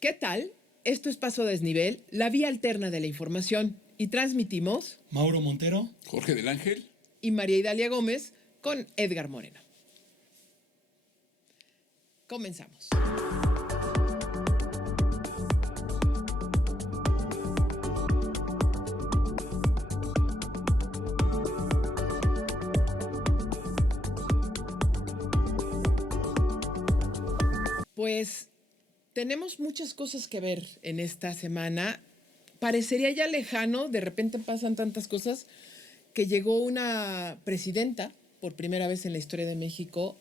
¿Qué tal? Esto es Paso Desnivel, la vía alterna de la información. Y transmitimos Mauro Montero, Jorge del Ángel y María Idalia Gómez con Edgar Moreno. Comenzamos. Pues tenemos muchas cosas que ver en esta semana. Parecería ya lejano, de repente pasan tantas cosas, que llegó una presidenta, por primera vez en la historia de México,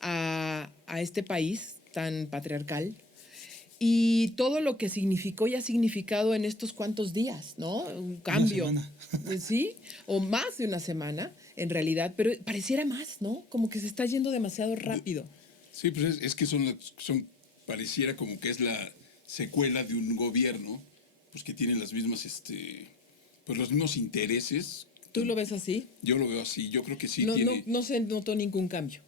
a este país tan patriarcal. Y todo lo que significó y ha significado en estos cuantos días, ¿no? Un cambio. Una semana. Sí, o más de una semana, en realidad, pero pareciera más, ¿no? Como que se está yendo demasiado rápido. Sí, pues es que pareciera como que es la secuela de un gobierno, pues que tiene las mismas, pues los mismos intereses. ¿Tú lo ves así? Yo lo veo así, yo creo que sí No, tiene. no se notó ningún cambio.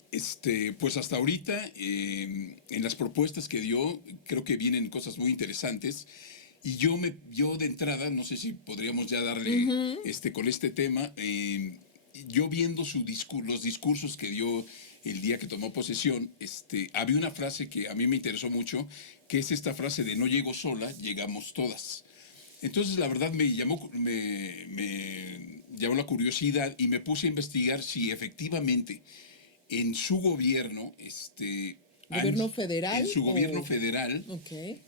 Pues hasta ahorita, en las propuestas que dio, creo que vienen cosas muy interesantes. Y yo de entrada, no sé si podríamos ya darle con este tema, yo viendo los discursos que dio el día que tomó posesión, había una frase que a mí me interesó mucho, que es esta frase de no llego sola, llegamos todas. Entonces la verdad me llamó la curiosidad y me puse a investigar si efectivamente en su gobierno, ¿Gobierno federal? En su gobierno federal, Okay.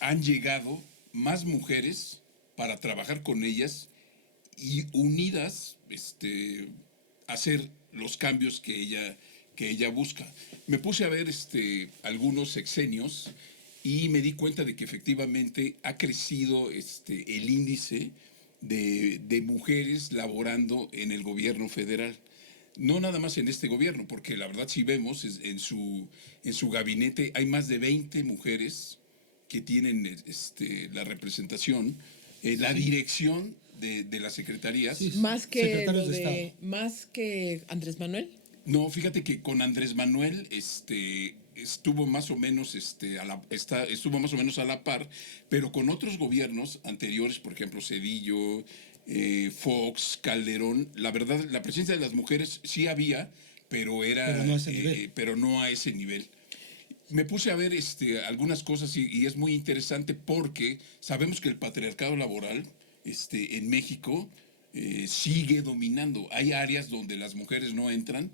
Han llegado más mujeres para trabajar con ellas y unidas, hacer los cambios que ella busca. Me puse a ver algunos sexenios y me di cuenta de que efectivamente ha crecido el índice de mujeres laborando en el gobierno federal. No nada más en este gobierno, porque la verdad si vemos en su gabinete hay más de 20 mujeres que tienen la representación, la dirección de las secretarías. Sí, Más que secretarios de Estado. más que Andrés Manuel. No, fíjate que con Andrés Manuel estuvo más o menos estuvo más o menos a la par, pero con otros gobiernos anteriores, por ejemplo Cedillo, Fox, Calderón, la verdad la presencia de las mujeres sí había, pero no a ese nivel. Pero no a ese nivel. Me puse a ver algunas cosas y es muy interesante porque sabemos que el patriarcado laboral en México sigue dominando. Hay áreas donde las mujeres no entran,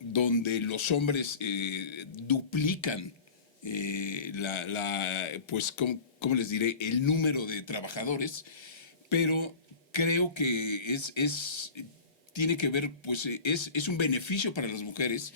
donde los hombres duplican pues, ¿cómo les diré? El número de trabajadores, pero creo que tiene que ver, pues es un beneficio para las mujeres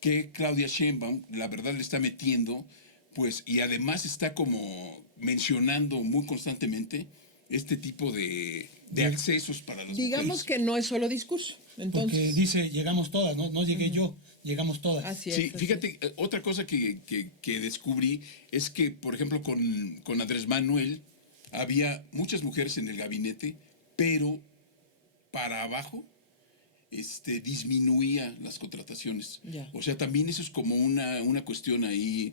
que Claudia Sheinbaum, la verdad, le está metiendo, pues, y además está como mencionando muy constantemente este tipo de accesos para las Digamos mujeres. que no es solo discurso. Entonces, Porque dice, llegamos todas, no llegué yo, llegamos todas. así es. Sí, así fíjate, otra cosa que descubrí es que, por ejemplo, con Andrés Manuel había muchas mujeres en el gabinete, pero para abajo disminuía las contrataciones. Ya. O sea, también eso es como una cuestión ahí,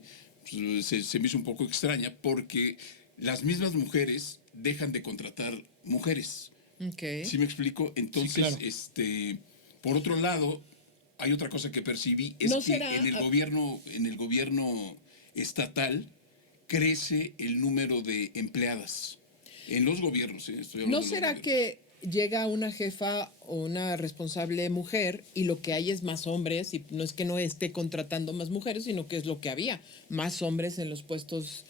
pues, se me hizo un poco extraña, porque las mismas mujeres dejan de contratar mujeres. Okay. ¿Sí me explico? Entonces, Sí, claro. Por otro lado, hay otra cosa que percibí, es ¿No que será en el gobierno estatal crece el número de empleadas. En los gobiernos, estoy hablando ¿No de los será gobiernos. que llega una jefa o una responsable mujer y lo que hay es más hombres, y no es que no esté contratando más mujeres, sino que es lo que había, más hombres en los puestos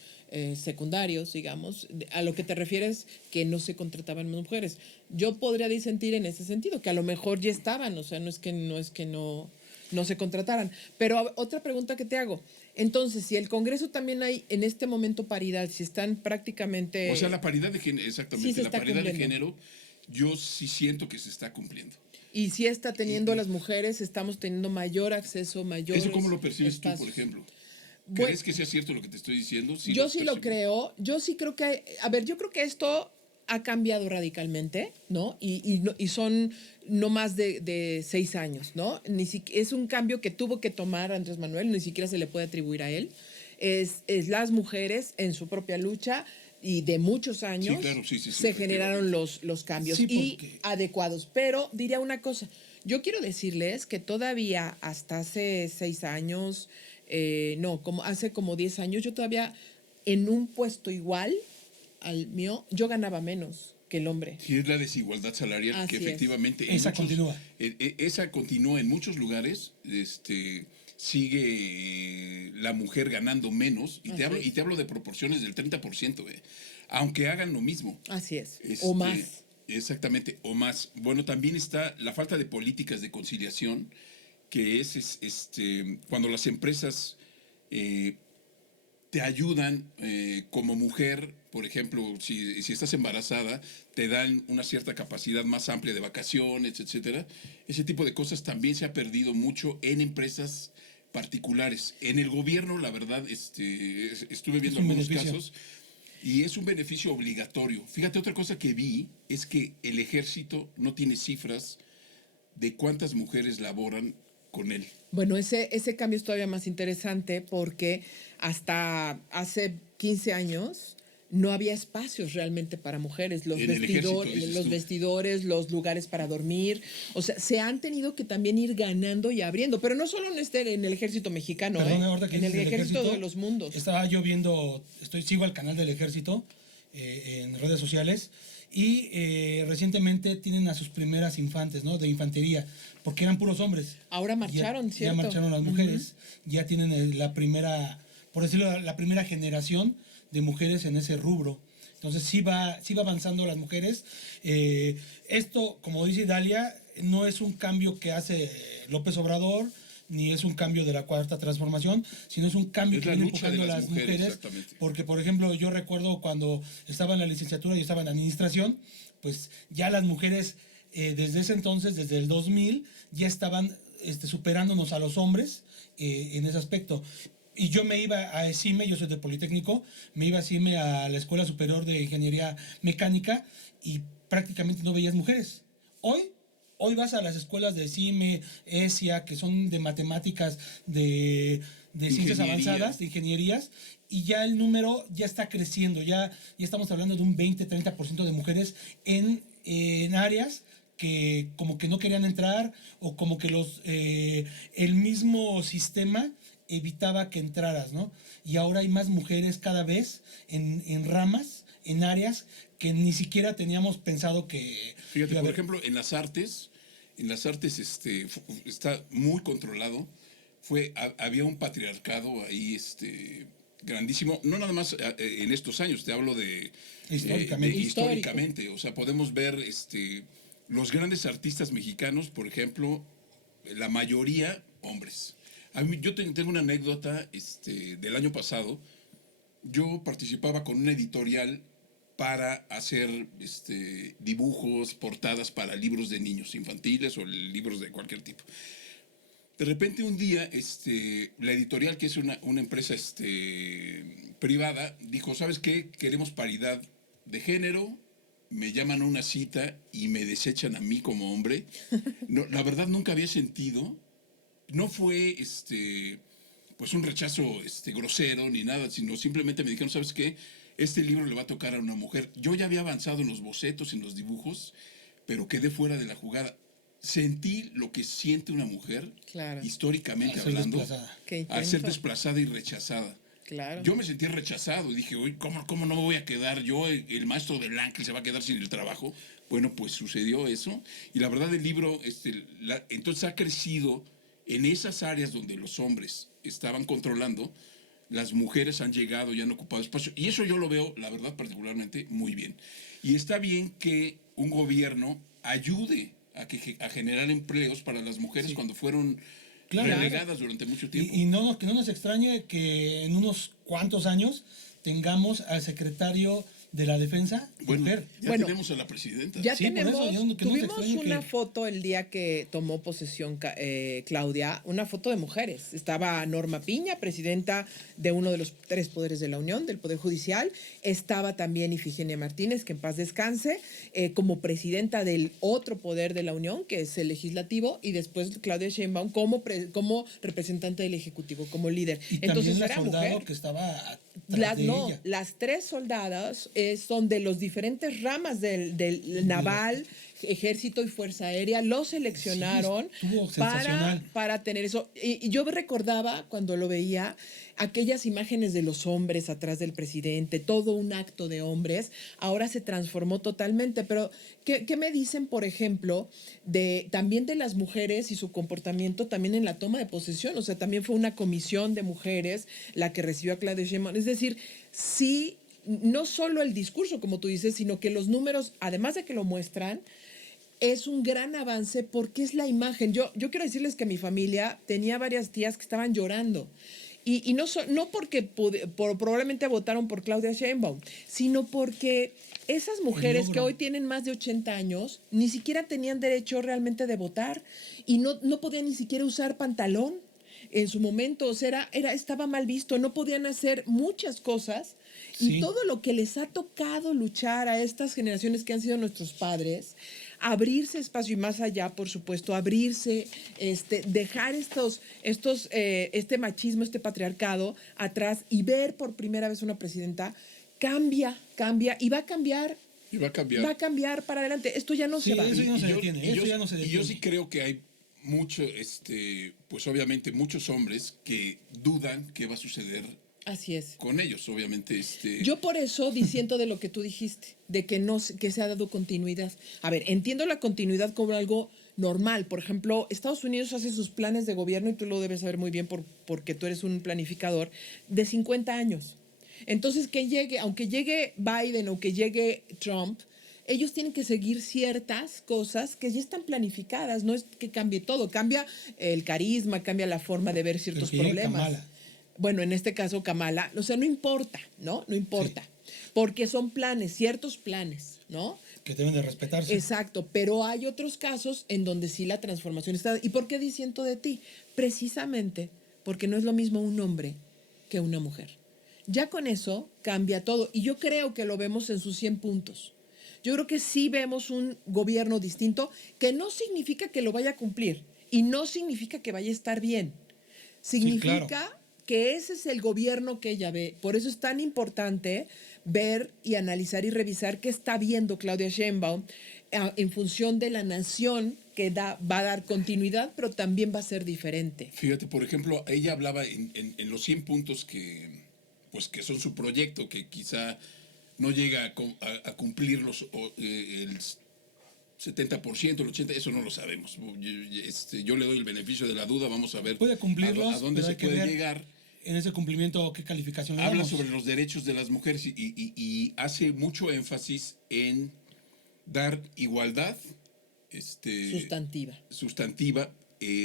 secundarios, digamos? A lo que te refieres que no se contrataban más mujeres. Yo podría disentir en ese sentido, que a lo mejor ya estaban, o sea, no es que no se contrataran. Pero otra pregunta que te hago, entonces, si el Congreso también hay en este momento paridad, si están prácticamente... O sea, la paridad de género, exactamente, sí se la está paridad de cumpliendo. género, yo sí siento que se está cumpliendo. Y si está teniendo las mujeres, estamos teniendo mayor acceso, mayor... ¿Eso cómo lo percibes tú, por ejemplo? ¿Crees que sea cierto lo que te estoy diciendo? Sí, yo sí lo creo. Yo sí creo que... A ver, yo creo que esto ha cambiado radicalmente, ¿no? Y son no más de 6 años, ¿no? Es un cambio que tuvo que tomar Andrés Manuel, ni siquiera se le puede atribuir a él. es las mujeres en su propia lucha y de muchos años Sí, claro, sí, se generaron los cambios Sí, y porque- adecuados. Pero diría una cosa, yo quiero decirles que todavía hasta hace 6 años, no, como hace como 10 años, yo todavía en un puesto igual al mío, yo ganaba menos que el hombre. Sí, es la desigualdad salarial Así que es. efectivamente Esa continúa. esa continúa en muchos lugares. Sigue la mujer ganando menos y Así es. y te hablo de proporciones del 30%, aunque hagan lo mismo. Así es. Este, O más. Exactamente, o más. Bueno, también está la falta de políticas de conciliación, que es cuando las empresas eh, te ayudan como mujer, por ejemplo, si estás embarazada, te dan una cierta capacidad más amplia de vacaciones, etcétera. Ese tipo de cosas también se ha perdido mucho en empresas particulares. En el gobierno, la verdad, estuve viendo un algunos beneficio. casos y es un beneficio obligatorio. Fíjate, otra cosa que vi es que el ejército no tiene cifras de cuántas mujeres laboran con él. Bueno, ese cambio es todavía más interesante porque hasta hace 15 años no había espacios realmente para mujeres. En el ejército, dices los tú. vestidores, los lugares para dormir. O sea, se han tenido que también ir ganando y abriendo. Pero no solo en el ejército mexicano, Perdón, ahorita que en el dices del ejército de los mundos. Estaba yo viendo, sigo al canal del ejército en redes sociales y recientemente tienen a sus primeras infantes, ¿no? De infantería, porque eran puros hombres. Ahora marcharon, Ya ¿cierto? marcharon las mujeres, ya tienen la primera, por decirlo, la primera generación de mujeres en ese rubro. Entonces sí va avanzando las mujeres. Esto, como dice Dalia, no es un cambio que hace López Obrador, ni es un cambio de la cuarta transformación, sino es un cambio Es que la viene lucha de empujando a las las mujeres, mujeres. exactamente. Porque, por ejemplo, yo recuerdo cuando estaba en la licenciatura y estaba en administración, pues ya las mujeres desde ese entonces, desde el 2000, ya estaban superándonos a los hombres en ese aspecto. Y yo me iba a ESIME, yo soy de Politécnico, me iba a ESIME a la Escuela Superior de Ingeniería Mecánica y prácticamente no veías mujeres. Hoy vas a las escuelas de ESIME, ESIA, que son de matemáticas, de ciencias avanzadas, de ingenierías, y ya el número ya está creciendo, ya estamos hablando de un 20-30% de mujeres en áreas que como que no querían entrar o como que el mismo sistema evitaba que entraras, ¿no? Y ahora hay más mujeres cada vez en ramas, en áreas que ni siquiera teníamos pensado que... Fíjate, iba a por haber. ejemplo, en las artes está muy controlado. Había un patriarcado ahí grandísimo, no nada más en estos años, te hablo de Históricamente. históricamente. O sea, podemos ver los grandes artistas mexicanos, por ejemplo, la mayoría hombres. Yo tengo una anécdota del año pasado. Yo participaba con una editorial para hacer dibujos, portadas para libros de niños infantiles o libros de cualquier tipo. De repente un día, la editorial, que es una empresa privada, dijo, ¿sabes qué? Queremos paridad de género, me llaman a una cita y me desechan a mí como hombre. No, la verdad nunca había sentido, no fue pues un rechazo grosero ni nada, sino simplemente me dijeron, ¿sabes qué? Este libro le va a tocar a una mujer. Yo ya había avanzado en los bocetos, en los dibujos, pero quedé fuera de la jugada. Sentí lo que siente una mujer, Claro. históricamente Al ser hablando, desplazada. Qué al ser intenso. desplazada y rechazada. Claro. Yo me sentí rechazado y dije, oye, ¿cómo no me voy a quedar yo? El maestro del ángel se va a quedar sin el trabajo. Bueno, pues sucedió eso. Y la verdad, el libro entonces ha crecido en esas áreas donde los hombres estaban controlando. Las mujeres han llegado y han ocupado espacio. Y eso yo lo veo, la verdad, particularmente muy bien. Y está bien que un gobierno ayude a generar empleos para las mujeres cuando fueron relegadas durante mucho tiempo. Y que no nos extrañe que en unos cuantos años tengamos al secretario de la defensa, Bueno, mujer. ya Bueno, tenemos a la presidenta. Ya Sí, por tenemos, eso, yo no- que no se tuvimos extrañe una que- foto el día que tomó posesión Claudia, una foto de mujeres. Estaba Norma Piña, presidenta de uno de los 3 poderes de la Unión, del Poder Judicial. Estaba también Ifigenia Martínez, que en paz descanse, como presidenta del otro poder de la Unión, que es el legislativo, y después Claudia Sheinbaum como representante del Ejecutivo, como líder. Y Entonces también la era soldado mujer. que estaba atrás de No, ella. las 3 soldadas son de los diferentes ramas del naval, ejército y fuerza aérea. Los seleccionaron Sí, estuvo sensacional. para tener eso. Y yo recordaba cuando lo veía aquellas imágenes de los hombres atrás del presidente, todo un acto de hombres. Ahora se transformó totalmente. Pero, ¿qué me dicen, por ejemplo, también de las mujeres y su comportamiento también en la toma de posesión? O sea, también fue una comisión de mujeres la que recibió a Claudia Sheinbaum. Es decir, sí, no solo el discurso, como tú dices, sino que los números, además de que lo muestran, es un gran avance porque es la imagen. Yo quiero decirles que mi familia tenía varias tías que estaban llorando. Y no porque probablemente votaron por Claudia Sheinbaum, sino porque esas mujeres que hoy tienen más de 80 años ni siquiera tenían derecho realmente de votar y no podían ni siquiera usar pantalón en su momento. O sea, estaba mal visto, no podían hacer muchas cosas. Sí. Y todo lo que les ha tocado luchar a estas generaciones que han sido nuestros padres, abrirse espacio y más allá, por supuesto, abrirse, dejar este machismo, este patriarcado atrás y ver por primera vez una presidenta, cambia y va a cambiar. Y va a cambiar. Va a cambiar para adelante. Esto ya no Sí, se va. eso ya no se yo- detiene, eso ya no se y yo detiene. sí creo que hay mucho, pues obviamente muchos hombres que dudan qué va a suceder Así es. con ellos, obviamente. Yo por eso diciendo de lo que tú dijiste, de que se ha dado continuidad. A ver, entiendo la continuidad como algo normal. Por ejemplo, Estados Unidos hace sus planes de gobierno, y tú lo debes saber muy bien porque tú eres un planificador, de 50 años. Entonces, aunque llegue Biden o que llegue Trump, ellos tienen que seguir ciertas cosas que ya están planificadas. No es que cambie todo, cambia el carisma, cambia la forma de ver ciertos Pero que llegue problemas. Kamala. Bueno, en este caso Kamala, o sea, no importa, ¿no? No importa, porque son planes, ciertos planes, ¿no? Que deben de respetarse. Exacto, pero hay otros casos en donde sí la transformación está. ¿Y por qué disiento de ti? Precisamente porque no es lo mismo un hombre que una mujer. Ya con eso cambia todo, y yo creo que lo vemos en sus 100 puntos. Yo creo que sí vemos un gobierno distinto, que no significa que lo vaya a cumplir y no significa que vaya a estar bien. Significa claro. que ese es el gobierno que ella ve. Por eso es tan importante ver y analizar y revisar qué está viendo Claudia Sheinbaum en función de la nación que va a dar continuidad, pero también va a ser diferente. Fíjate, por ejemplo, ella hablaba en los 100 puntos pues, que son su proyecto, que quizá no llega a cumplir el 70%, el 80%, eso no lo sabemos. Yo le doy el beneficio de la duda, vamos a ver Puede cumplirlos, a dónde pero se hay que puede ver llegar. En ese cumplimiento, ¿qué calificación le Habla damos? sobre los derechos de las mujeres y hace mucho énfasis en dar igualdad sustantiva.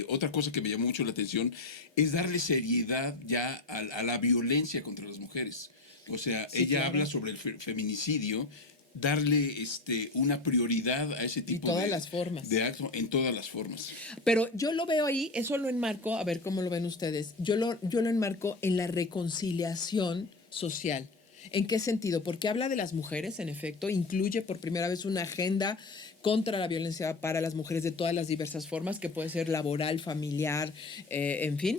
Otra cosa que me llamó mucho la atención es darle seriedad ya a la violencia contra las mujeres. O sea, Sí, ella claro. habla sobre el feminicidio, darle una prioridad a ese tipo todas las formas. de acto en todas las formas. Pero yo lo veo ahí, eso lo enmarco, a ver cómo lo ven ustedes, yo lo enmarco en la reconciliación social. ¿En qué sentido? Porque habla de las mujeres, en efecto, incluye por primera vez una agenda contra la violencia para las mujeres de todas las diversas formas, que puede ser laboral, familiar, en fin.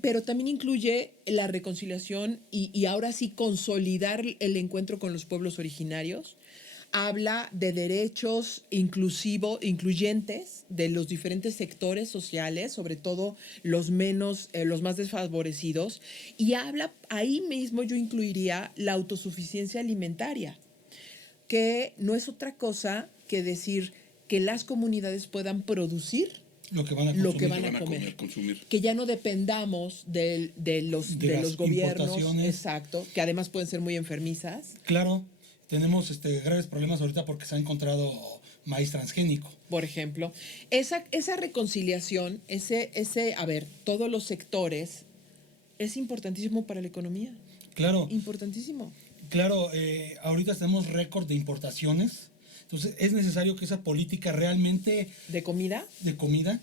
Pero también incluye la reconciliación y ahora sí consolidar el encuentro con los pueblos originarios. Habla de derechos incluyentes de los diferentes sectores sociales, sobre todo los más desfavorecidos, y habla, ahí mismo yo incluiría la autosuficiencia alimentaria, que no es otra cosa que decir que las comunidades puedan producir Lo que van a lo consumir. que van a comer. Consumir. Que ya no dependamos de los las gobiernos, importaciones. Exacto, que además pueden ser muy enfermizas. Claro, tenemos graves problemas ahorita porque se ha encontrado maíz transgénico. Por ejemplo, esa reconciliación, a ver, todos los sectores, es importantísimo para la economía. Claro, Importantísimo. Claro, ahorita tenemos récord de importaciones, entonces es necesario que esa política realmente ¿De comida? de comida,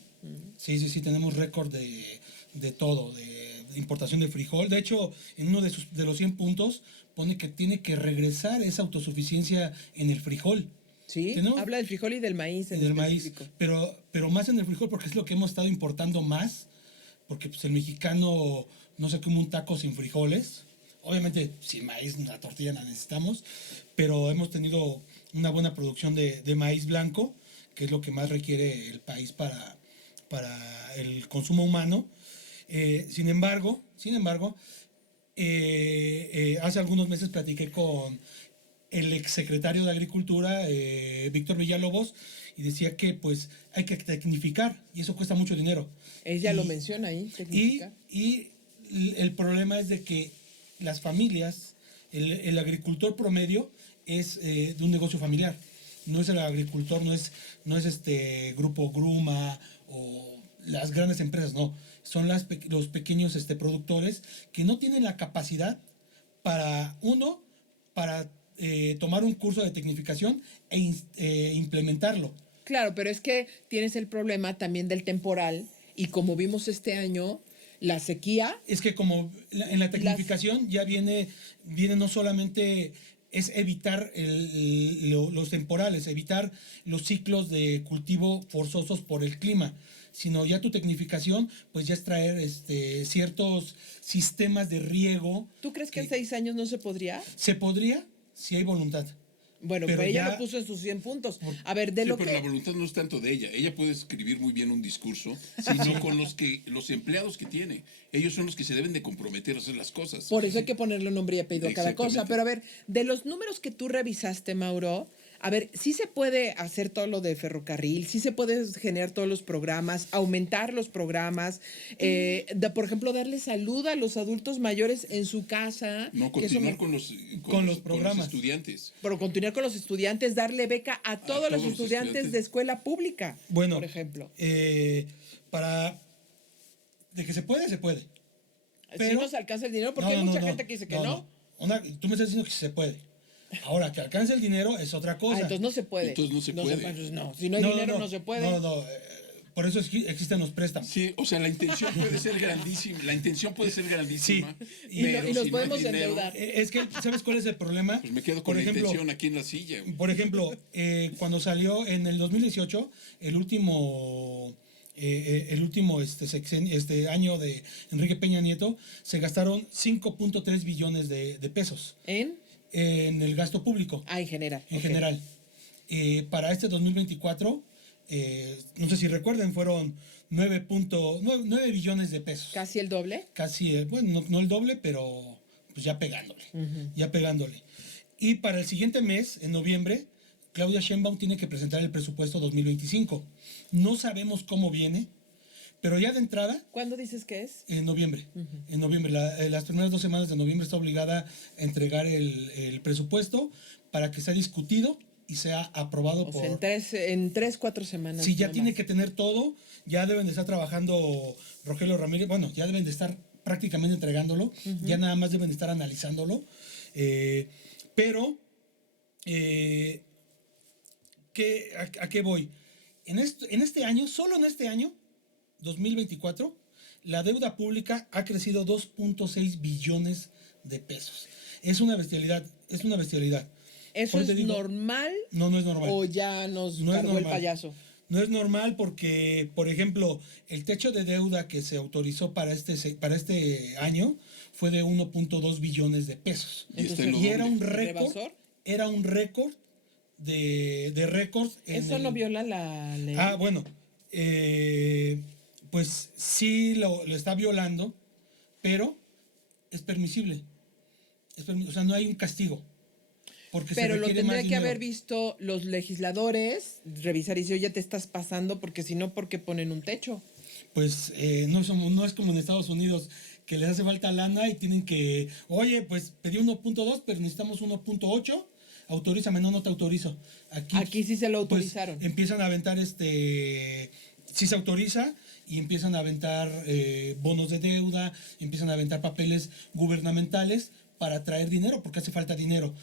sí, tenemos récord de todo, de importación de frijol. De hecho, en uno de los 100 puntos pone que tiene que regresar esa autosuficiencia en el frijol. Sí, Tenemos- habla del frijol y del maíz y en del maíz, específico. pero más en el frijol porque es lo que hemos estado importando más, porque pues, el mexicano no se come un taco sin frijoles. Obviamente, sin maíz, la tortilla la necesitamos, pero hemos tenido una buena producción de maíz blanco, que es lo que más requiere el país para el consumo humano. Sin embargo, hace algunos meses platiqué con el exsecretario de Agricultura, Víctor Villalobos, y decía que pues hay que tecnificar y eso cuesta mucho dinero. Ella Y- lo menciona ahí, y, tecnificar. y el problema es de que las familias, el agricultor promedio es de un negocio familiar. No es el agricultor, no es este Grupo Gruma o las grandes empresas, no. Son los pequeños productores que no tienen la capacidad para tomar un curso de tecnificación e implementarlo. Claro, pero es que tienes el problema también del temporal y como vimos este año, la sequía. Es que como en la tecnificación ya viene no solamente es evitar los temporales, evitar los ciclos de cultivo forzosos por el clima, sino ya tu tecnificación pues ya es traer ciertos sistemas de riego. ¿Tú crees que en 6 años no se podría? Se podría si hay voluntad. Bueno, Pero pero ella ya- lo puso en sus 100 puntos. A ver, de Sí, lo pero que... la voluntad no es tanto de ella. Ella puede escribir muy bien un discurso, sino con los empleados que tiene. Ellos son los que se deben de comprometer a hacer las cosas. Por eso hay que ponerle un nombre y apellido a cada cosa. Exactamente. Pero a ver, de los números que tú revisaste, Mauro, a ver, sí se puede hacer todo lo de ferrocarril, sí se puede generar todos los programas, aumentar los programas, por ejemplo, darle salud a los adultos mayores en su casa. No, que eso continuar me- con los programas. Con los estudiantes. Pero continuar con los estudiantes, darle beca a todos los todos los estudiantes estudiantes. de escuela pública, Bueno, por ejemplo. De que se puede, se puede. Si pero- nos alcanza el dinero, porque hay mucha gente que dice que no. Tú me estás diciendo que se puede. Ahora, que alcance el dinero es otra cosa. Ah, entonces no se puede. Entonces no se puede. entonces no. Si no hay dinero, no se puede. Por eso existen los préstamos. Sí, o sea, la intención puede ser grandísima. La intención puede ser grandísima. Sí, pero y nos si no hay podemos dinero, endeudar. Es que, ¿sabes cuál es el problema? Pues me quedo con Por la ejemplo, intención aquí en la silla. Güey. Por ejemplo, cuando salió en el 2018, el último año de Enrique Peña Nieto, se gastaron 5.3 billones de pesos en el gasto público. En general. En ok. general. Para este 2024, no sé si recuerden, fueron 9 billones de pesos. Casi el doble. Casi, bueno, no el doble, pero pues ya pegándole. Ya pegándole. Y para el siguiente mes, en noviembre, Claudia Sheinbaum tiene que presentar el presupuesto 2025. No sabemos cómo viene, pero ya de entrada, ¿Cuándo dices que es? en noviembre. En noviembre, las primeras 2 semanas de noviembre está obligada a entregar el presupuesto para que sea discutido y sea aprobado O por... sea, en 3-4 semanas. Sí, ya no tiene más. que tener todo, ya deben de estar trabajando Rogelio Ramírez, bueno, ya deben de estar prácticamente entregándolo, ya nada más deben de estar analizándolo, pero, ¿a qué voy? En este año, solo en este año, 2024, la deuda pública ha crecido 2.6 billones de pesos. Es una bestialidad, es una bestialidad. ¿Eso Por es eso te digo, normal No es normal. o ya nos No es cargó el normal. payaso? No es normal porque, por ejemplo, el techo de deuda que se autorizó para este año fue de 1.2 billones de pesos. Y está en lo Y era doble. un récord, ¿Rebasó? era un récord de récords. ¿Eso no viola la ley? Bueno, pues sí lo está violando, pero es permisible. O sea, no hay un castigo. Porque Pero se lo requiere más tendría que dinero. haber visto los legisladores, revisar y si oye, te estás pasando, porque si no, ¿por qué ponen un techo? Pues no es como en Estados Unidos, que les hace falta lana y tienen que, oye, pues pedí 1.2, pero necesitamos 1.8, autorízame, no te autorizo. Aquí sí se lo pues, autorizaron. empiezan a aventar sí se autoriza y empiezan a aventar bonos de deuda, empiezan a aventar papeles gubernamentales para traer dinero, porque hace falta dinero.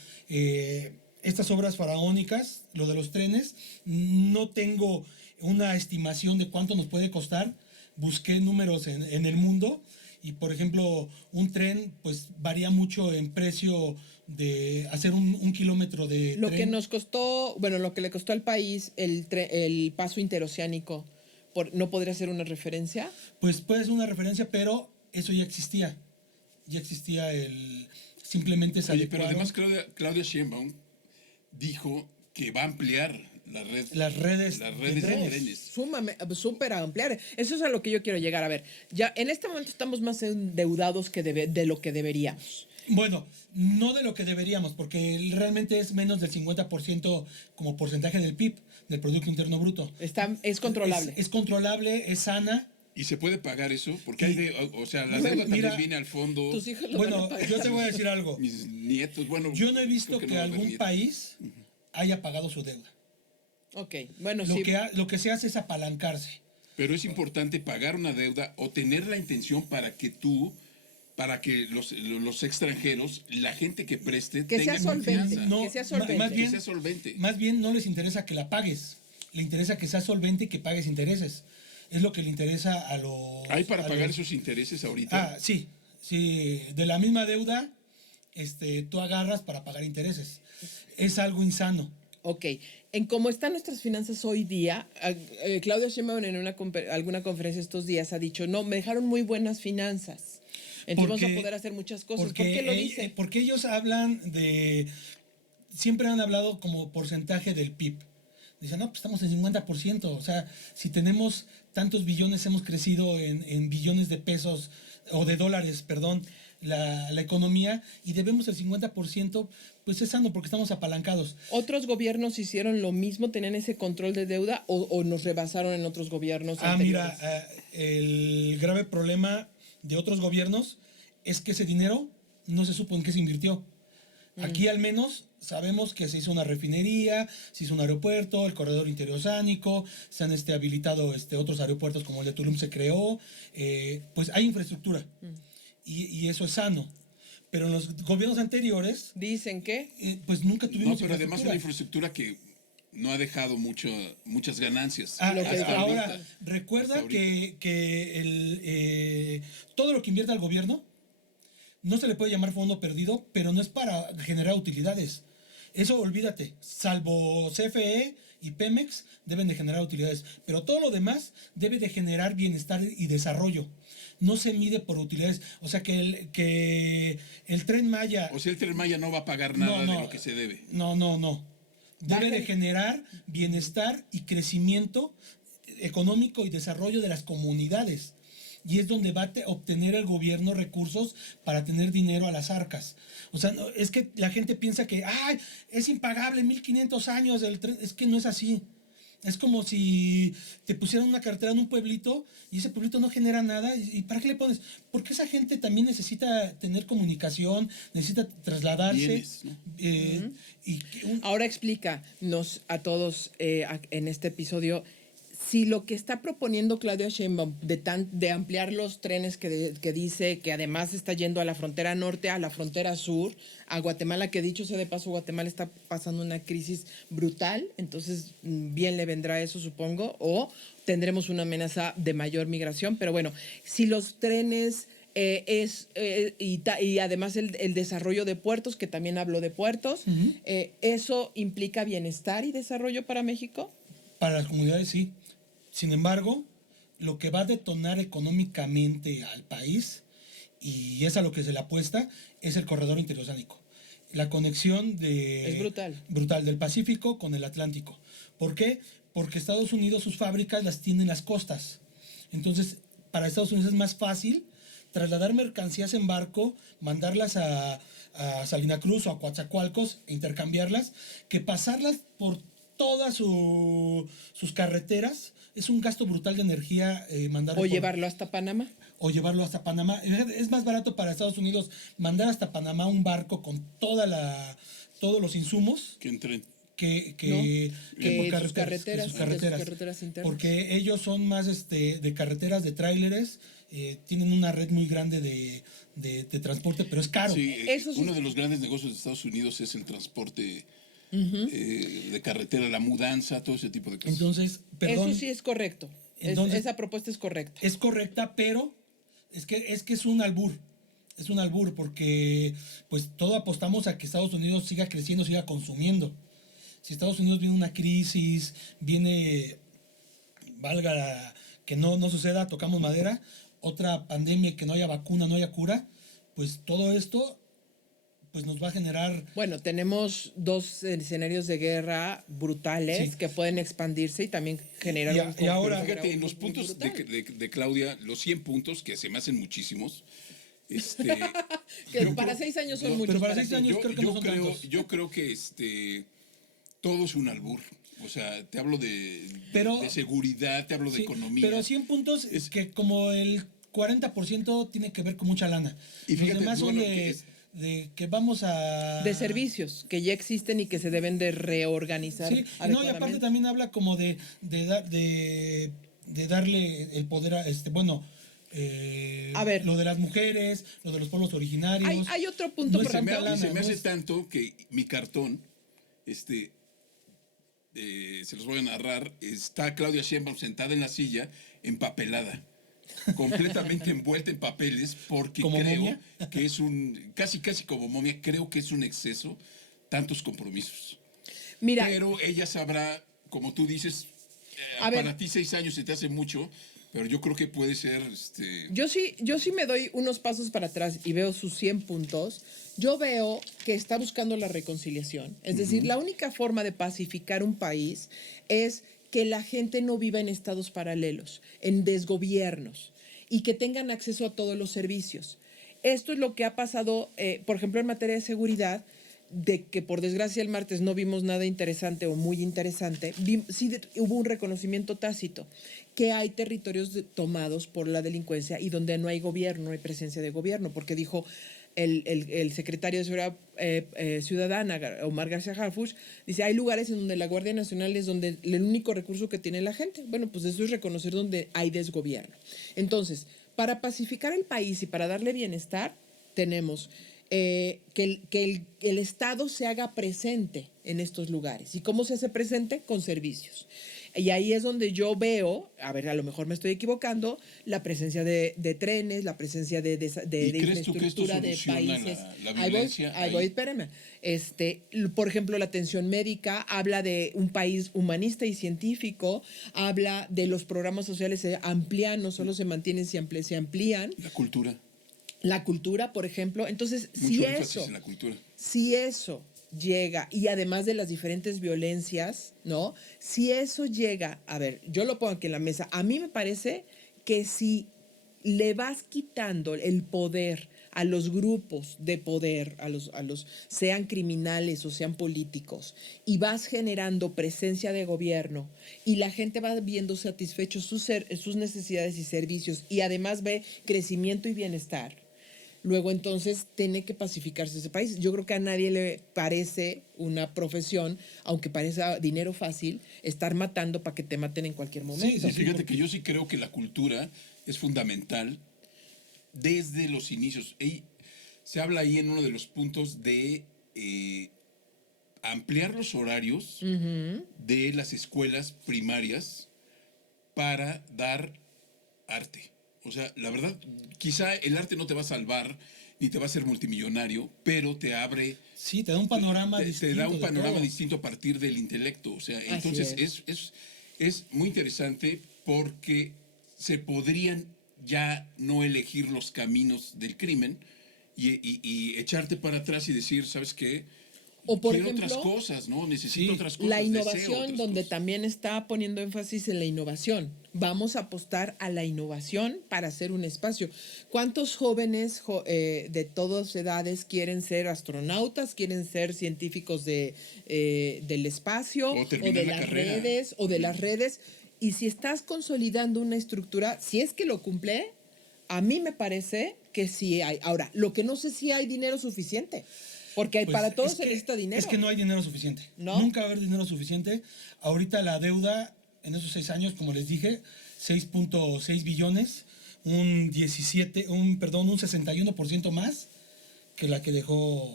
Estas obras faraónicas, lo de los trenes, no tengo una estimación de cuánto nos puede costar. Busqué números en el mundo y, por ejemplo, un tren pues varía mucho en precio de hacer un kilómetro de Lo tren. que nos costó, bueno, lo que le costó al país el paso interoceánico, ¿no podría ser una referencia? Pues puede ser una referencia, pero eso ya existía. Simplemente se Oye, pero adecuaron además Claudia Sheinbaum dijo que va a ampliar las redes de de trenes. trenes. Súper ampliar. Eso es a lo que yo quiero llegar. A ver, ya en este momento estamos más endeudados que de lo que deberíamos. Bueno, no de lo que deberíamos, porque realmente es menos del 50% como porcentaje del PIB, del Producto Interno Bruto. Es controlable. Es controlable, es sana. ¿Y se puede pagar eso? Porque Sí. o sea, la Bueno, deuda también mira, viene al fondo. Tus hijos lo Bueno, van a pagar. yo te voy a decir algo. Mis nietos, bueno. Yo no he visto creo que no va a haber algún nietos. país haya pagado su deuda. Ok, bueno, Lo sí. lo que se hace es apalancarse. Pero es importante pagar una deuda o tener la intención para que los extranjeros, la gente que preste, Que sea tenga solvente. confianza. Que sea solvente. Más Que bien, sea solvente. más bien no les interesa que la pagues. Le interesa que sea solvente y que pagues intereses. Es lo que le interesa a los... ¿Hay para a pagar los- esos intereses ahorita? Ah, sí. Sí, de la misma deuda, tú agarras para pagar intereses. Es algo insano. Ok, en cómo están nuestras finanzas hoy día, Claudia Sheinbaum en alguna conferencia estos días ha dicho, no, me dejaron muy buenas finanzas, entonces vamos a poder hacer muchas cosas. ¿Por qué lo dice? Porque ellos hablan siempre han hablado como porcentaje del PIB. Dicen, no, pues estamos en 50%. O sea, si tenemos tantos billones, hemos crecido en billones de pesos o de dólares, perdón, la economía, y debemos el 50%, pues es sano porque estamos apalancados. ¿Otros gobiernos hicieron lo mismo, tenían ese control de deuda o nos rebasaron en otros gobiernos anteriores? Mira, el grave problema de otros gobiernos es que ese dinero no se supo en qué se invirtió. Aquí al menos sabemos que se hizo una refinería, se hizo un aeropuerto, el corredor interoceánico, se han habilitado otros aeropuertos como el de Tulum se creó, pues hay infraestructura y eso es sano. Pero en los gobiernos anteriores, Dicen que pues nunca tuvimos No, pero además infraestructura. una infraestructura que no ha dejado muchas ganancias. Lo que Hasta Ahora, ahorita. recuerda Hasta ahorita. que todo lo que invierta el gobierno no se le puede llamar fondo perdido, pero no es para generar utilidades. Eso olvídate, salvo CFE y Pemex deben de generar utilidades, pero todo lo demás debe de generar bienestar y desarrollo. No se mide por utilidades. O sea que el Tren Maya... O sea, el Tren Maya no va a pagar nada de lo que se debe. No. Debe de generar bienestar y crecimiento económico y desarrollo de las comunidades. Y es donde va a obtener el gobierno recursos para tener dinero a las arcas. O sea, es que la gente piensa que ¡ay! Es impagable, 1500 años del tren. Es que no es así. Es como si te pusieran una carretera en un pueblito y ese pueblito no genera nada. ¿Y para qué le pones? Porque esa gente también necesita tener comunicación, necesita trasladarse. Bienes, ¿no? ahora explícanos a todos en este episodio si lo que está proponiendo Claudia Sheinbaum de ampliar los trenes que dice que además está yendo a la frontera norte, a la frontera sur, a Guatemala, que dicho sea de paso, Guatemala está pasando una crisis brutal, entonces bien le vendrá eso, supongo, o tendremos una amenaza de mayor migración, pero bueno, si los trenes... y además el desarrollo de puertos, que también habló de puertos, ¿eso implica bienestar y desarrollo para México? Para las comunidades sí. Sin embargo, lo que va a detonar económicamente al país, y es a lo que se le apuesta, es el corredor interoceánico. La conexión Es brutal del Pacífico con el Atlántico. ¿Por qué? Porque Estados Unidos sus fábricas las tiene en las costas. Entonces, para Estados Unidos es más fácil trasladar mercancías en barco, mandarlas a Salina Cruz o a Coatzacoalcos e intercambiarlas, que pasarlas por todas sus carreteras. Es un gasto brutal de energía mandarlo. O llevarlo hasta Panamá. O llevarlo hasta Panamá. Es más barato para Estados Unidos mandar hasta Panamá un barco con todos los insumos Que en tren. que por sus carreteras internas. Porque ellos son más de carreteras, de tráileres tienen una red muy grande de transporte, pero es caro. Sí, Eso sí. uno de los grandes negocios de Estados Unidos es el transporte de carretera, la mudanza, todo ese tipo de cosas. Entonces, perdón, Eso sí es correcto. Entonces- Esa propuesta es correcta. es correcta, pero es que es un albur. Es un albur porque pues todo apostamos a que Estados Unidos siga creciendo, siga consumiendo. Si Estados Unidos viene una crisis, viene, que no suceda, tocamos madera, otra pandemia, que no haya vacuna, no haya cura, pues todo esto pues nos va a generar... Bueno, tenemos dos escenarios de guerra brutales Sí. que pueden expandirse y también generar Y un y ahora- conflicto Fíjate, en los muy puntos brutal. de Claudia, los 100 puntos, que se me hacen muchísimos, Que para 6 años son Yo- muchos. pero para 6 ti. años creo que no son tantos. yo creo que todo es un albur. O sea, te hablo Pero- de seguridad, te hablo de Sí, economía. pero 100 puntos Es- que como el 40% tiene que ver con mucha lana. Y Los fíjate, demás son bueno, que de que vamos a... De servicios que ya existen y que se deben de reorganizar. Sí, y no, y aparte adecuadamente. también habla como de darle el poder a, A ver. lo de las mujeres, lo de los pueblos originarios. Hay otro punto, No es por ejemplo, tanta lana, se me no hace es- tanto que mi cartón, se los voy a narrar, está Claudia Sheinbaum sentada en la silla, empapelada, completamente envuelta en papeles, porque ¿Como creo momia? que es casi como momia, creo que es un exceso, tantos compromisos. Mira, Pero ella sabrá, como tú dices, A ver. para ti 6 años se te hace mucho, pero yo creo que puede ser, yo sí me doy unos pasos para atrás y veo sus 100 puntos. Yo veo que está buscando la reconciliación. Es decir, la única forma de pacificar un país es que la gente no viva en estados paralelos, en desgobiernos, y que tengan acceso a todos los servicios. Esto es lo que ha pasado, por ejemplo, en materia de seguridad, de que por desgracia el martes no vimos nada interesante o muy interesante. Hubo un reconocimiento tácito que hay territorios tomados por la delincuencia y donde no hay gobierno, no hay presencia de gobierno, porque dijo el secretario de Seguridad Ciudadana, Omar García Harfuch, dice, hay lugares en donde la Guardia Nacional es donde el único recurso que tiene la gente. Bueno, pues eso es reconocer donde hay desgobierno. Entonces, para pacificar el país y para darle bienestar, tenemos que el Estado se haga presente en estos lugares. ¿Y cómo se hace presente? Con servicios. Y ahí es donde yo veo, a ver, a lo mejor me estoy equivocando, la presencia de trenes, la presencia de ¿Y crees tú que esto infraestructura de soluciona países. la Ahí voy, violencia ahí ahí? voy, espérame. Por ejemplo, la atención médica habla de un país humanista y científico, habla de los programas sociales se amplían, no solo se mantienen, se amplían. la cultura. La cultura, por ejemplo. Entonces, Mucho énfasis en la cultura. si eso llega, y además de las diferentes violencias, ¿no? Si eso llega, a ver, yo lo pongo aquí en la mesa, a mí me parece que si le vas quitando el poder a los grupos de poder, a los sean criminales o sean políticos, y vas generando presencia de gobierno, y la gente va viendo satisfechos sus necesidades y servicios, y además ve crecimiento y bienestar, luego entonces tiene que pacificarse ese país. Yo creo que a nadie le parece una profesión, aunque parezca dinero fácil, estar matando para que te maten en cualquier momento. Sí, fíjate que yo sí creo que la cultura es fundamental desde los inicios. Se habla ahí en uno de los puntos de ampliar los horarios de las escuelas primarias para dar arte. O sea, la verdad, quizá el arte no te va a salvar ni te va a hacer multimillonario, pero te abre... Sí, te da un panorama te distinto. da un de panorama todo. distinto a partir del intelecto. O sea, entonces es muy interesante porque se podrían ya no elegir los caminos del crimen y echarte para atrás y decir, ¿sabes qué? O por Quiero ejemplo, otras cosas, ¿no? Necesito sí, otras cosas. la deseo innovación, otras donde cosas. también está poniendo énfasis en la innovación. Vamos a apostar a la innovación para hacer un espacio. ¿Cuántos jóvenes de todas edades quieren ser astronautas, quieren ser científicos del espacio, O o terminar de la las carrera. redes, o de las redes? Y si estás consolidando una estructura, si es que lo cumple, a mí me parece que sí hay. Ahora, lo que no sé si hay dinero suficiente. Porque Pues para todo es se que- necesita dinero. Es que no hay dinero suficiente. ¿No? Nunca va a haber dinero suficiente. Ahorita la deuda en esos 6 años, como les dije, 6.6 billones. un 61% más que la que dejó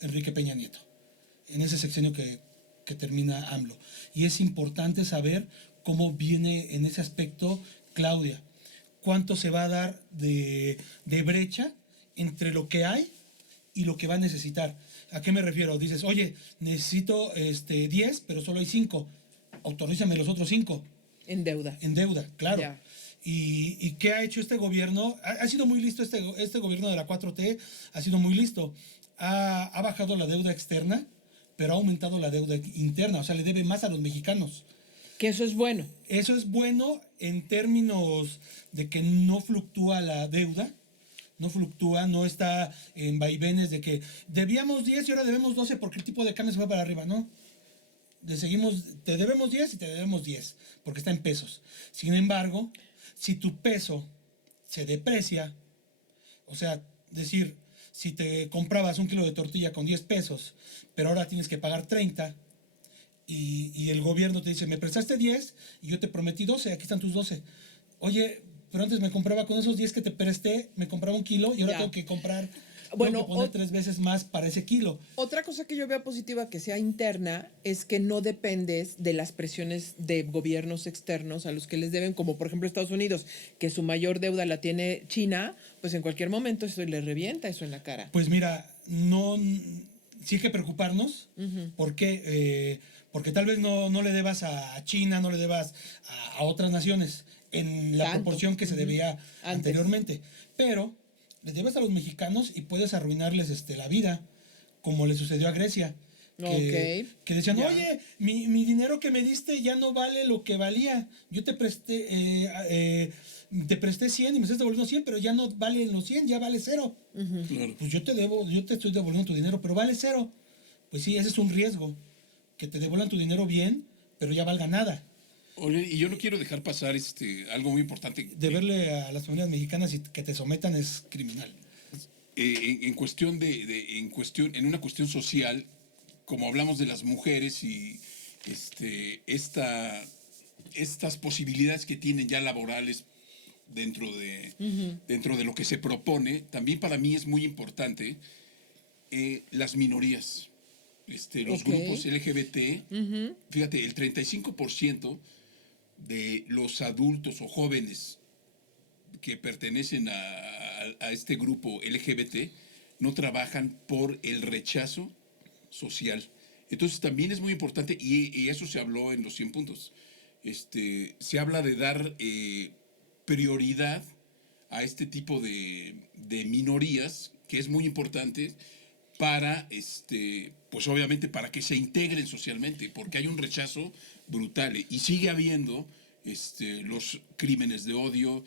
Enrique Peña Nieto en ese sexenio que termina AMLO. Y es importante saber cómo viene en ese aspecto Claudia. Cuánto se va a dar de brecha entre lo que hay y lo que va a necesitar. ¿A qué me refiero? Dices, oye, necesito 10, pero solo hay 5. Autorízame los otros 5. En deuda. En deuda, claro. Ya. ¿Y qué ha hecho este gobierno? Ha sido muy listo este gobierno de la 4T, ha sido muy listo. Ha bajado la deuda externa, pero ha aumentado la deuda interna, o sea, le debe más a los mexicanos. Que eso es bueno. Eso es bueno en términos de que no fluctúa la deuda, no fluctúa, no está en vaivenes de que debíamos 10 y ahora debemos 12 porque el tipo de cambio se va para arriba, ¿no? Te debemos 10 y te debemos 10, porque está en pesos. Sin embargo, si tu peso se deprecia, o sea, decir, si te comprabas un kilo de tortilla con 10 pesos, pero ahora tienes que pagar 30, y el gobierno te dice, me prestaste 10 y yo te prometí 12, aquí están tus 12. Oye, pero antes me compraba con esos 10 que te presté, me compraba un kilo y ahora Ya. tengo que comprar, Bueno, tengo que poner 3 veces más para ese kilo. Otra cosa que yo veo positiva que sea interna es que no dependes de las presiones de gobiernos externos a los que les deben, como por ejemplo Estados Unidos, que su mayor deuda la tiene China, pues en cualquier momento eso le revienta eso en la cara. Pues mira, sí hay que preocuparnos, porque tal vez no le debas a China, no le debas a otras naciones en la Tanto. proporción que se debía Antes. anteriormente, pero le debes a los mexicanos y puedes arruinarles la vida, como le sucedió a Grecia. Que decían, Ya. oye, mi dinero que me diste ya no vale lo que valía. Yo te presté 100 y me estás devolviendo 100, pero ya no vale los 100, ya vale 0. Claro. Pues yo te estoy devolviendo tu dinero, pero vale 0. Pues sí, ese es un riesgo, que te devuelvan tu dinero bien, pero ya valga nada. Oye, y yo no quiero dejar pasar algo muy importante. Deberle a las familias mexicanas y que te sometan es criminal. En cuestión en una cuestión social, como hablamos de las mujeres y estas posibilidades que tienen ya laborales dentro de lo que se propone, también para mí es muy importante las minorías, los grupos LGBT. Fíjate, el 35% de los adultos o jóvenes que pertenecen a este grupo LGBT no trabajan por el rechazo social. Entonces también es muy importante, y eso se habló en los 100 puntos. Se habla de dar prioridad a este tipo de minorías, que es muy importante para, pues obviamente para que se integren socialmente, porque hay un rechazo brutal y sigue habiendo los crímenes de odio,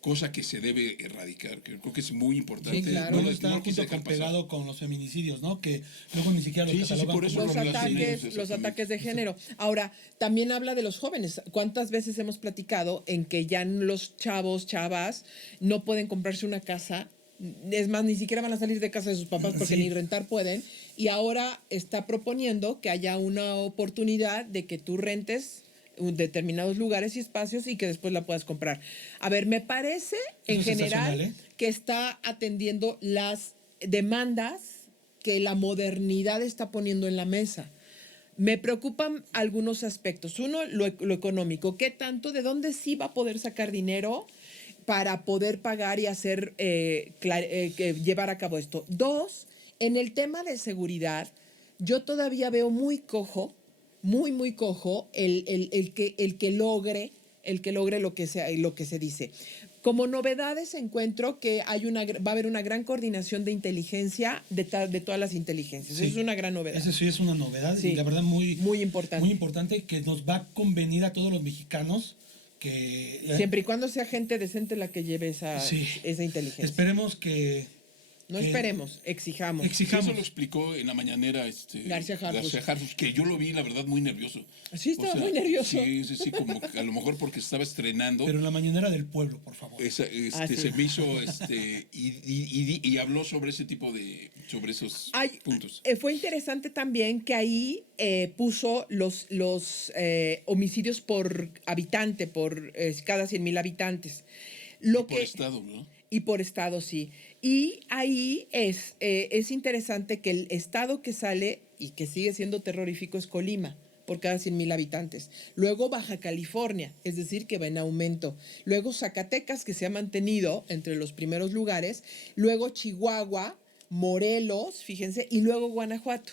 cosa que se debe erradicar. Creo que es muy importante. Sí, claro. Bueno, No está lo quise junto dejar con pasar. pegado con los feminicidios, ¿no? Que luego ni siquiera los Sí, sí, sí, catalogan por eso como Los lo relacioné, ataques, los exactamente. ataques de género. Ahora, también habla de los jóvenes. ¿Cuántas veces hemos platicado en que ya los chavos, chavas, no pueden comprarse una casa? Es más, ni siquiera van a salir de casa de sus papás porque Sí. ni rentar pueden. Y ahora está proponiendo que haya una oportunidad de que tú rentes determinados lugares y espacios y que después la puedas comprar. A ver, me parece en Eso es general sensacional, que está atendiendo las demandas que la modernidad está poniendo en la mesa. Me preocupan algunos aspectos. Uno, lo económico. ¿Qué tanto? ¿De dónde sí va a poder sacar dinero para poder pagar y hacer, llevar a cabo esto? Dos, en el tema de seguridad, yo todavía veo muy cojo, muy cojo el que logre lo que se dice. Como novedades encuentro que va a haber una gran coordinación de inteligencia de todas las inteligencias. Sí. Eso es una gran novedad. Eso sí es una novedad, Sí. y la verdad Muy importante. muy importante, que nos va a convenir a todos los mexicanos que Siempre y cuando sea gente decente la que lleve esa inteligencia. esperemos que No que experemos, exijamos. Sí, eso lo explicó en la mañanera García Harfuch. que yo lo vi, la verdad, muy nervioso. Sí, estaba muy nervioso. Sí, como que a lo mejor porque estaba estrenando. pero en la mañanera del pueblo, por favor. Sí. Se me hizo, y habló sobre ese tipo sobre esos puntos. Fue interesante también que ahí puso los homicidios por habitante, por cada 100,000 habitantes. Lo por que, estado, ¿no? y por estado, sí. Y ahí es interesante que el estado que sale y que sigue siendo terrorífico es Colima, por cada 100,000 habitantes. Luego Baja California, es decir, que va en aumento. Luego Zacatecas, que se ha mantenido entre los primeros lugares. Luego Chihuahua, Morelos, fíjense, y luego Guanajuato.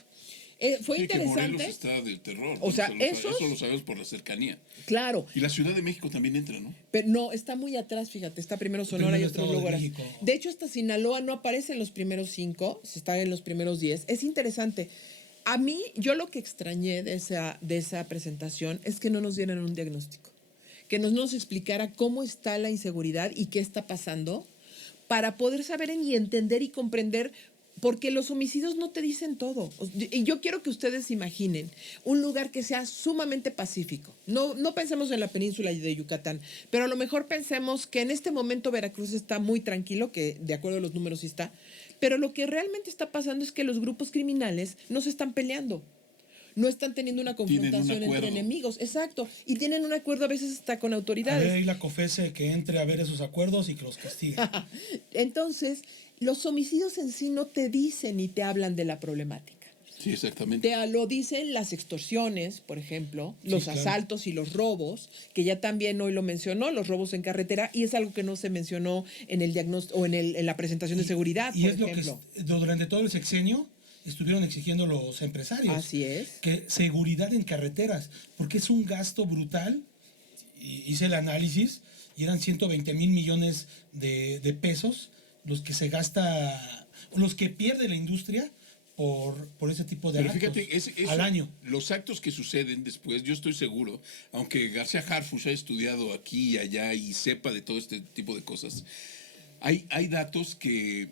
Fue Sí, que Morelos interesante. está del terror. O ¿no? sea, Eso lo sabemos por la cercanía. Claro, Y la Ciudad de México también entra, ¿no? pero no, está muy atrás, fíjate, está primero Sonora y Primero otros Estado de lugares. México. De hecho, hasta Sinaloa no aparece en los primeros 5, está en los primeros 10. Es interesante. A mí, yo lo que extrañé de esa presentación es que no nos dieran un diagnóstico, que nos explicara cómo está la inseguridad y qué está pasando para poder saber y entender y comprender, porque los homicidios no te dicen todo. Y yo quiero que ustedes imaginen un lugar que sea sumamente pacífico. No pensemos en la península de Yucatán, pero a lo mejor pensemos que en este momento Veracruz está muy tranquilo, que de acuerdo a los números sí está, pero lo que realmente está pasando es que los grupos criminales no se están peleando. No están teniendo una Tienen un confrontación entre acuerdo. enemigos, exacto, y tienen un acuerdo a veces hasta con A ver autoridades. ahí la COFESE que entre a ver esos acuerdos y que los castigue. Entonces, los homicidios en sí no te dicen ni te hablan de la problemática. Sí, exactamente. Te lo dicen las extorsiones, por ejemplo, los claro. asaltos y los robos, que ya también hoy lo mencionó, los robos en carretera, y es algo que no se mencionó en el diagnóstico o en la presentación de seguridad, Y por es ejemplo. lo que durante todo el sexenio estuvieron exigiendo los empresarios. Así es. Que seguridad en carreteras, porque es un gasto brutal. Y hice el análisis y eran 120,000 millones de pesos los que se gasta, los que pierde la industria por ese tipo de Pero actos fíjate, al año. los actos que suceden después, yo estoy seguro, aunque García Harfuch ha estudiado aquí y allá y sepa de todo este tipo de cosas, hay datos que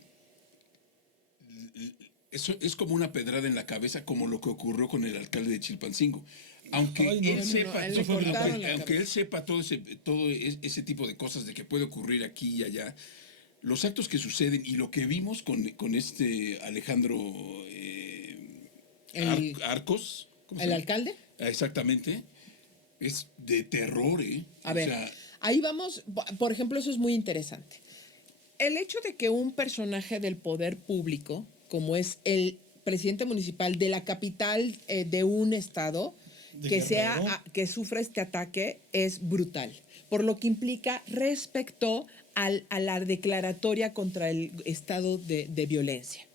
eso es como una pedrada en la cabeza, como lo que ocurrió con el alcalde de Chilpancingo. Aunque Ay, no. él No, sepa, a él le aunque- cortaron la aunque cabeza. él sepa todo ese tipo de cosas de que puede ocurrir aquí y allá, los actos que suceden y lo que vimos con este Alejandro El, Arcos, ¿cómo se ¿El llama? alcalde? Exactamente, es de terror, ¿eh? A O ver, sea, ahí vamos, por ejemplo, eso es muy interesante. El hecho de que un personaje del poder público, como es el presidente municipal de la capital de un estado, De que Guerrero. que sufra este ataque es brutal, por lo que implica respecto a la declaratoria contra el estado de violencia.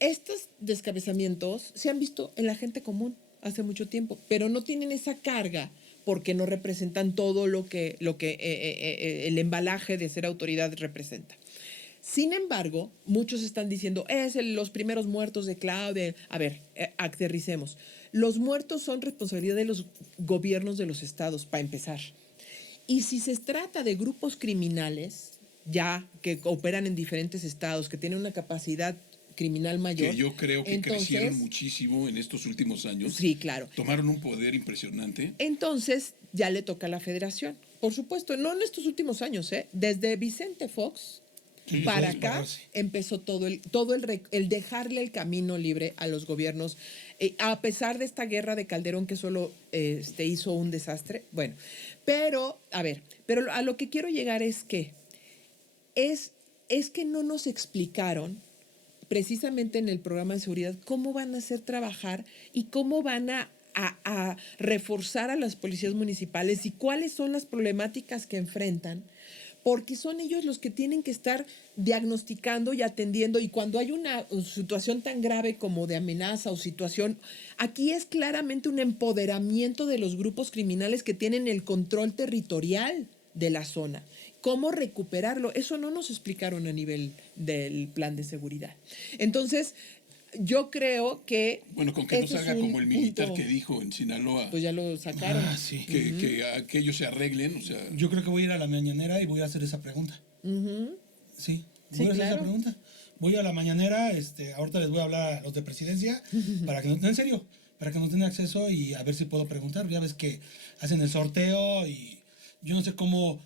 Estos descabezamientos se han visto en la gente común hace mucho tiempo, pero no tienen esa carga porque no representan todo lo que el embalaje de ser autoridad representa. Sin embargo, muchos están diciendo, los primeros muertos de Claudia. A ver, aterricemos. Los muertos son responsabilidad de los gobiernos de los estados, para empezar. Y si se trata de grupos criminales, ya que operan en diferentes estados, que tienen una capacidad criminal mayor. que yo creo que entonces, crecieron muchísimo en estos últimos años. Sí, claro. Tomaron un poder impresionante. Entonces, ya le toca a la federación. Por supuesto, no en estos últimos años, desde Vicente Fox Sí, para sí, acá sí. empezó todo el dejarle el camino libre a los gobiernos, a pesar de esta guerra de Calderón que solo hizo un desastre. Bueno, pero a lo que quiero llegar es que no nos explicaron precisamente en el programa de seguridad cómo van a hacer trabajar y cómo van a reforzar a las policías municipales y cuáles son las problemáticas que enfrentan, porque son ellos los que tienen que estar diagnosticando y atendiendo, y cuando hay una situación tan grave como de amenaza o situación, aquí es claramente un empoderamiento de los grupos criminales que tienen el control territorial de la zona. ¿Cómo recuperarlo? Eso no nos explicaron a nivel del plan de seguridad. Entonces, yo creo que... Bueno, con que no ese es salga un como el militar punto. que dijo en Sinaloa, Pues ya lo sacaron. Ah, sí. que ellos se arreglen, o sea, Yo creo que voy a ir a la mañanera y voy a hacer esa pregunta. Sí, voy a hacer claro. esa pregunta. Voy a la mañanera, ahorita les voy a hablar a los de presidencia para que no, en serio, para que nos den acceso y a ver si puedo preguntar. Ya ves que hacen el sorteo y yo no sé cómo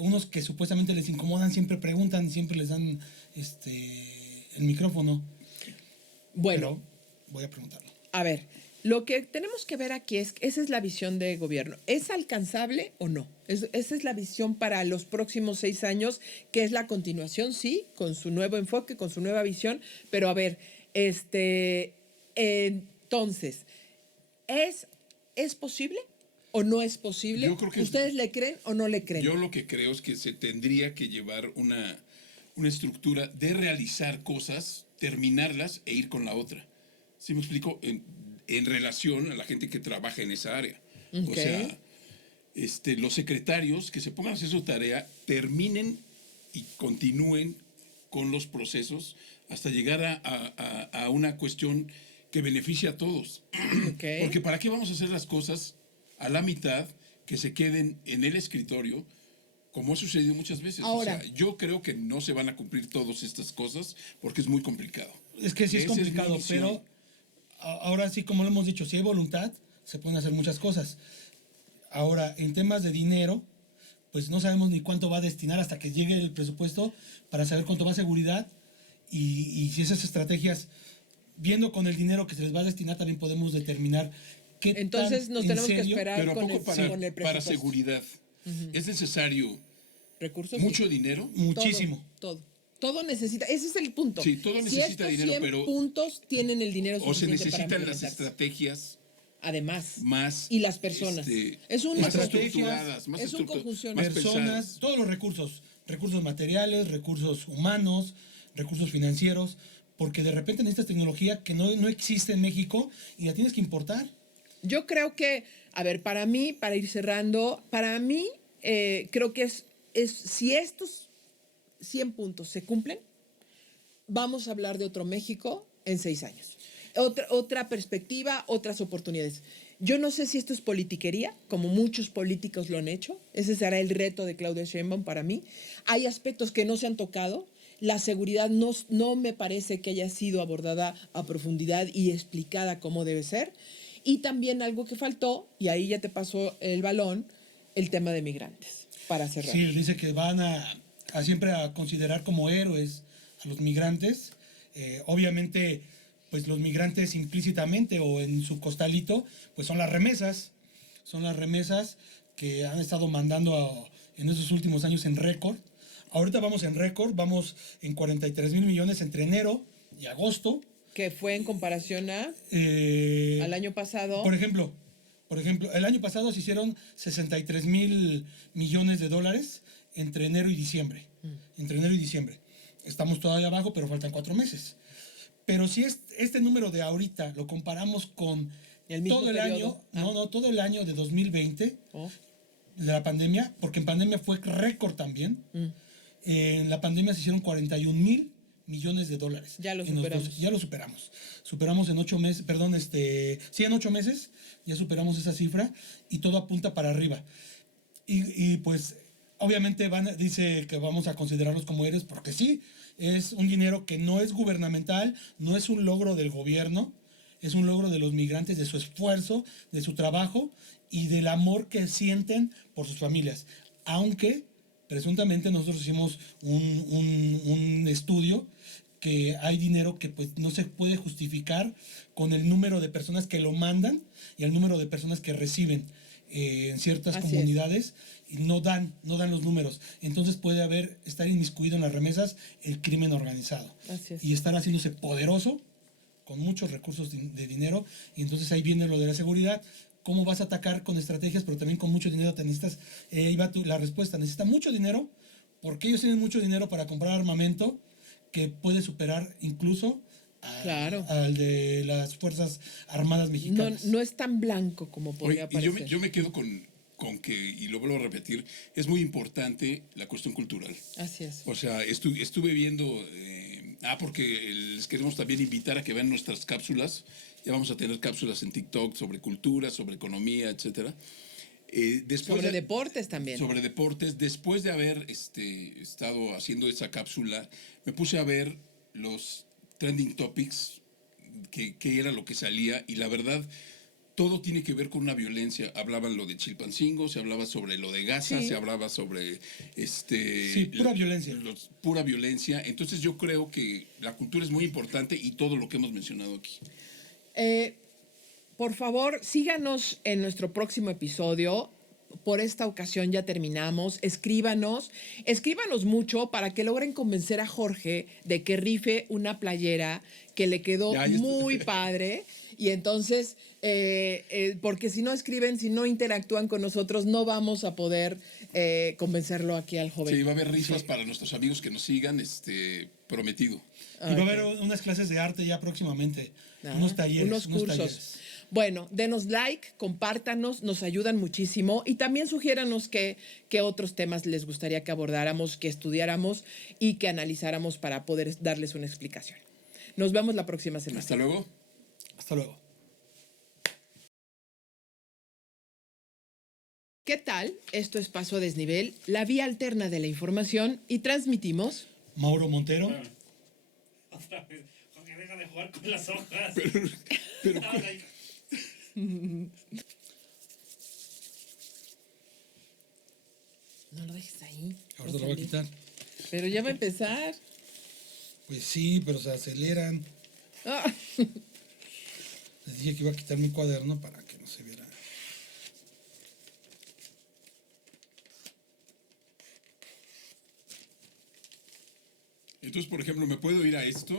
unos que supuestamente les incomodan siempre preguntan, siempre les dan el micrófono. Bueno, Pero voy a preguntarlo. a ver, Lo que tenemos que ver aquí es, esa es la visión de gobierno. ¿Es alcanzable o no? Esa es la visión para los próximos 6 años, que es la continuación, sí, con su nuevo enfoque, con su nueva visión. Pero a ver, entonces, ¿es posible o no es posible? Yo creo que ¿Ustedes le creen o no le creen? Yo lo que creo es que se tendría que llevar una estructura de realizar cosas, terminarlas e ir con la otra. ¿Sí me explico? En relación a la gente que trabaja en esa área. O Ok. sea, los secretarios que se pongan a hacer su tarea, terminen y continúen con los procesos hasta llegar a una cuestión que beneficie a todos. Ok. Porque ¿para qué vamos a hacer las cosas a la mitad que se queden en el escritorio, como ha sucedido muchas veces? Ahora. O sea, yo creo que no se van a cumplir todas estas cosas porque es muy complicado. Es que sí es Esa mi complicado, visión. pero ahora sí, como lo hemos dicho, si hay voluntad, se pueden hacer muchas cosas. Ahora, en temas de dinero, pues no sabemos ni cuánto va a destinar hasta que llegue el presupuesto para saber cuánto va a seguridad y si esas estrategias, viendo con el dinero que se les va a destinar, también podemos determinar qué Entonces tan nos en tenemos que serio- esperar Pero ¿a con poco con el para presupuesto. seguridad es necesario Recursos. mucho Sí. dinero? Muchísimo. Todo necesita, ese es el punto. Sí, todo Si necesita estos dinero, 100 pero puntos tienen el dinero o se suficiente para necesitan las implementarse. estrategias Además. más Y las personas. Es una más estrategias, estructuradas, más es una conjunción. más Personas, pensadas. todos los recursos materiales, recursos humanos, recursos financieros, porque de repente necesitas tecnología que no existe en México y la tienes que importar. Yo creo que, a ver, para mí, para ir cerrando, para mí, creo que si estos 100 puntos se cumplen, vamos a hablar de otro México en 6 años. Otra perspectiva, otras oportunidades. Yo no sé si esto es politiquería, como muchos políticos lo han hecho. Ese será el reto de Claudia Sheinbaum para mí. Hay aspectos que no se han tocado. La seguridad no me parece que haya sido abordada a profundidad y explicada como debe ser. Y también algo que faltó, y ahí ya te pasó el balón, el tema de migrantes, para cerrar. Sí, dice que van a siempre a considerar como héroes a los migrantes. Obviamente, pues los migrantes implícitamente o en su costalito, pues son las remesas. Son las remesas que han estado mandando en esos últimos años en récord. Ahorita vamos en récord, vamos en 43,000 millones entre enero y agosto. Que fue en comparación al año pasado. Por ejemplo, el año pasado se hicieron 63,000 millones de dólares entre enero y diciembre. Entre enero y diciembre. Estamos todavía abajo, pero faltan 4 meses. Pero si este número de ahorita lo comparamos con El mismo todo el periodo. año, todo el año de 2020, Oh. de la pandemia, porque en pandemia fue récord también. En la pandemia se hicieron 41,000 millones de dólares. Ya lo En los superamos. ya lo superamos. Superamos en 8 meses, perdón, sí, en 8 meses ya superamos esa cifra y todo apunta para arriba. Y pues, obviamente dice que vamos a considerarlos como héroes porque sí, es un dinero que no es gubernamental, no es un logro del gobierno, es un logro de los migrantes, de su esfuerzo, de su trabajo y del amor que sienten por sus familias. Aunque presuntamente nosotros hicimos un estudio que hay dinero que pues no se puede justificar con el número de personas que lo mandan y el número de personas que reciben en ciertas Así comunidades y no dan los números. Entonces puede estar inmiscuido en las remesas el crimen organizado Así es. y estar haciéndose poderoso con muchos recursos de dinero y entonces ahí viene lo de la seguridad. ¿Cómo vas a atacar con estrategias, pero también con mucho dinero? Te necesitas, ahí va la respuesta, necesita mucho dinero, porque ellos tienen mucho dinero para comprar armamento que puede superar incluso Claro. al de las Fuerzas Armadas Mexicanas. No es tan blanco como podría Oye, y parecer. yo me quedo con que, y lo vuelvo a repetir, es muy importante la cuestión cultural. Así es. O sea, estuve viendo, porque les queremos también invitar a que vean nuestras cápsulas. Ya vamos a tener cápsulas en TikTok sobre cultura, sobre economía, etcétera. Sobre deportes también. Sobre deportes. Después de haber estado haciendo esa cápsula, me puse a ver los trending topics, que era lo que salía, y la verdad, todo tiene que ver con una violencia. Hablaban lo de Chilpancingo, se hablaba sobre lo de Gaza, Sí. se hablaba sobre Sí, pura violencia. pura violencia. Entonces yo creo que la cultura es muy importante y todo lo que hemos mencionado aquí. Por favor, síganos en nuestro próximo episodio. Por esta ocasión ya terminamos. Escríbanos mucho para que logren convencer a Jorge de que rife una playera que le quedó Ya está. muy padre. Y entonces, porque si no escriben, si no interactúan con nosotros, no vamos a poder convencerlo aquí al joven. Sí, va a haber rifas para nuestros amigos que nos sigan, prometido. Y va a haber unas clases de arte ya próximamente. Unos talleres. Unos cursos. Talleres. Bueno, denos like, compártanos, nos ayudan muchísimo y también sugiéranos qué otros temas les gustaría que abordáramos, que estudiáramos y que analizáramos para poder darles una explicación. Nos vemos la próxima semana. Hasta luego. Hasta luego. ¿Qué tal? Esto es Paso a Desnivel, la vía alterna de la información y transmitimos... Mauro Montero. Otra vez. Jorge, deja de jugar con las hojas. Pero Estabas ahí. No lo dejes ahí. Ahora te lo voy a quitar. Pero ya va a empezar. Pues sí, pero se aceleran. Ah. Les dije que iba a quitar mi cuaderno para que no se viera. entonces, por ejemplo, ¿me puedo ir a esto?